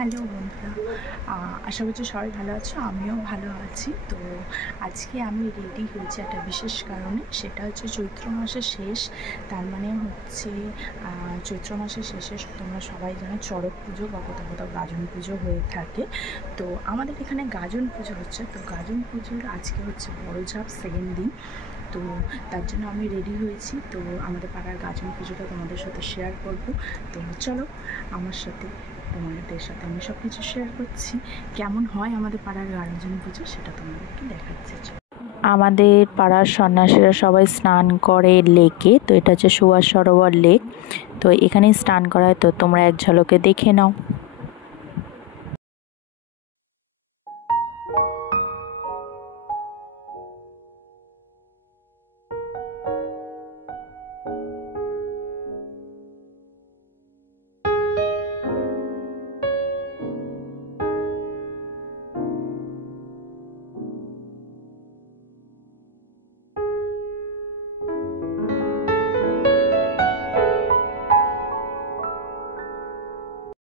Hello বন্ধুরা, আশা করছি সবাই ভালো আছো। আমিও ভালো আছি। তো আজকে আমি রেডি হয়েছি একটা বিশেষ কারণে। সেটা হচ্ছে চৈত্র মাসের শেষ। তার মানে হচ্ছে চৈত্র মাসের শেষে তোমরা সবাই জানো চড়ক পুজো বা কোথাও কোথাও গাজন পুজো হয়ে থাকে। তো আমাদের এখানে গাজন পুজো হচ্ছে। তো গাজন পুজোর আজকে হচ্ছে বড়ঝাপ সেকেন্ড দিন। তো তার জন্য আমি রেডি হয়েছি। তো আমাদের পাড়ার গাজন পুজোটা তোমাদের সাথে শেয়ার করব। তো চলো আমার সাথে, তোমাদের সাথে আমি সব কিছু শেয়ার করছি। কেমন হয় আমাদের পাড়ার গাজন পুজো সেটা তোমাদেরকে দেখাচ্ছি। আমাদের পাড়ার সন্ন্যাসীরা সবাই স্নান করে লেকে। তো এটা হচ্ছে সুভাষ সরোবর লেক। তো এখানেই স্নান করায়। তো তোমরা এক ঝলকে দেখে নাও।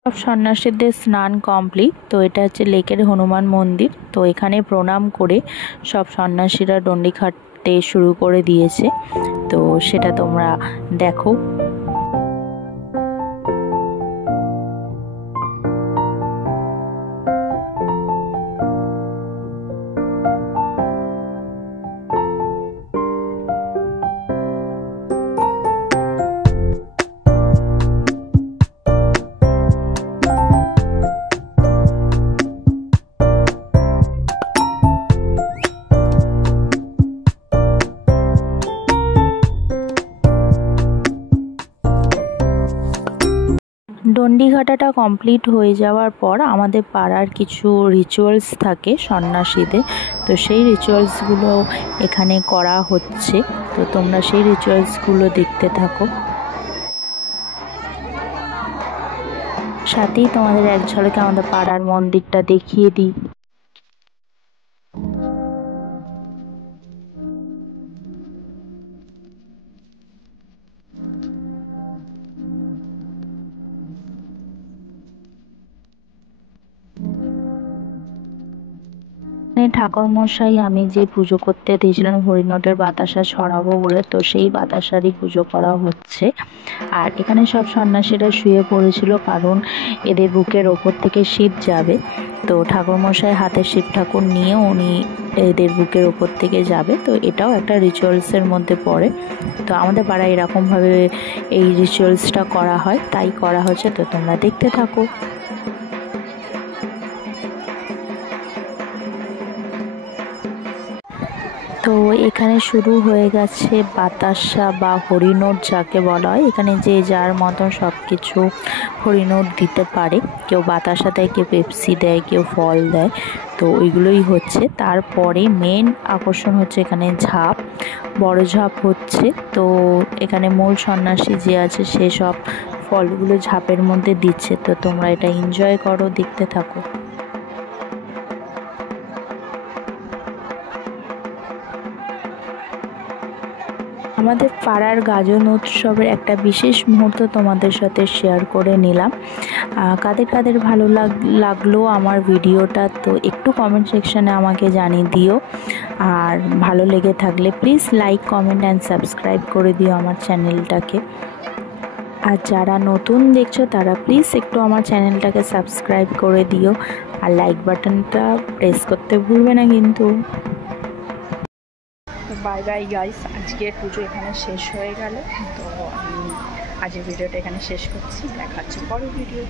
সব সন্ন্যাসীদের স্নান কমপ্লিট। তো এটা হচ্ছে লেকের হনুমান মন্দির। তো এখানে প্রণাম করে সব সন্ন্যাসীরা ডন্ডি খাটতে শুরু করে দিয়েছে। তো সেটা তোমরা দেখো। ডন্ডি ঘাটাটা কমপ্লিট হয়ে যাওয়ার পর আমাদের পাড়ার কিছু রিচুয়ালস থাকে সন্ন্যাসীদের। তো সেই রিচুয়ালসগুলো এখানে করা হচ্ছে। তো তোমরা সেই রিচুয়ালসগুলো দেখতে থাকো। সাথেই তোমাদের এক ঝলকে আমাদের পাড়ার মন্দিরটা দেখিয়ে দিই। ঠাকুরমশাই আমি যে পুজো করতে দিয়েছিলাম হরিণটের বাতাসা ছড়াবো বলে, তো সেই বাতাসারই পুজো করা হচ্ছে। আর এখানে সব সন্ন্যাসীরা শুয়ে পড়েছিল, কারণ এদের বুকের ওপর থেকে শিব যাবে। তো ঠাকুরমশাই হাতে শিব ঠাকুর নিয়ে উনি এদের বুকের ওপর থেকে যাবে। তো এটাও একটা রিচুয়ালসের মধ্যে পড়ে। তো আমাদের পাড়ায় এরকমভাবে এই রিচুয়ালসটা করা হয়, তাই করা হচ্ছে। তো তোমরা দেখতে থাকো। তো এখানে শুরু হয়ে গেছে বাতাসা বা হরিনোট যাকে বলা হয়। এখানে যে যার মতন সব কিছু হরিনোট দিতে পারে। কেউ বাতাসা দেয়, কেউ পেপসি দেয়, কেউ ফল দেয়। তো ওইগুলোই হচ্ছে। তারপরে মেন আকর্ষণ হচ্ছে এখানে ঝাঁপ, বড় ঝাঁপ হচ্ছে। তো এখানে মূল সন্ন্যাসী যে আছে সে সব ফলগুলো ঝাঁপের মধ্যে দিচ্ছে। তো তোমরা এটা এনজয় করো, দেখতে থাকো। আমাদের পাড়ার গাজন উৎসবের একটা বিশেষ মুহূর্ত তোমাদের সাথে শেয়ার করে নিলাম। কাদের কাদের ভালো লাগলো আমার ভিডিওটা, তো একটু কমেন্ট সেকশানে আমাকে জানিয়ে দিও। আর ভালো লেগে থাকলে please like, comment and subscribe করে দিও আমার চ্যানেলটাকে। আর যারা নতুন দেখছো তারা প্লিজ একটু আমার চ্যানেলটাকে সাবস্ক্রাইব করে দিও। আর লাইক বাটনটা প্রেস করতে ভুলবে না কিন্তু। বাই বাই গাইস, আজকের পুজো এখানে শেষ হয়ে গেল। তো আমি আজকের ভিডিওটা এখানে শেষ করছি। দেখা হচ্ছে পরের ভিডিও।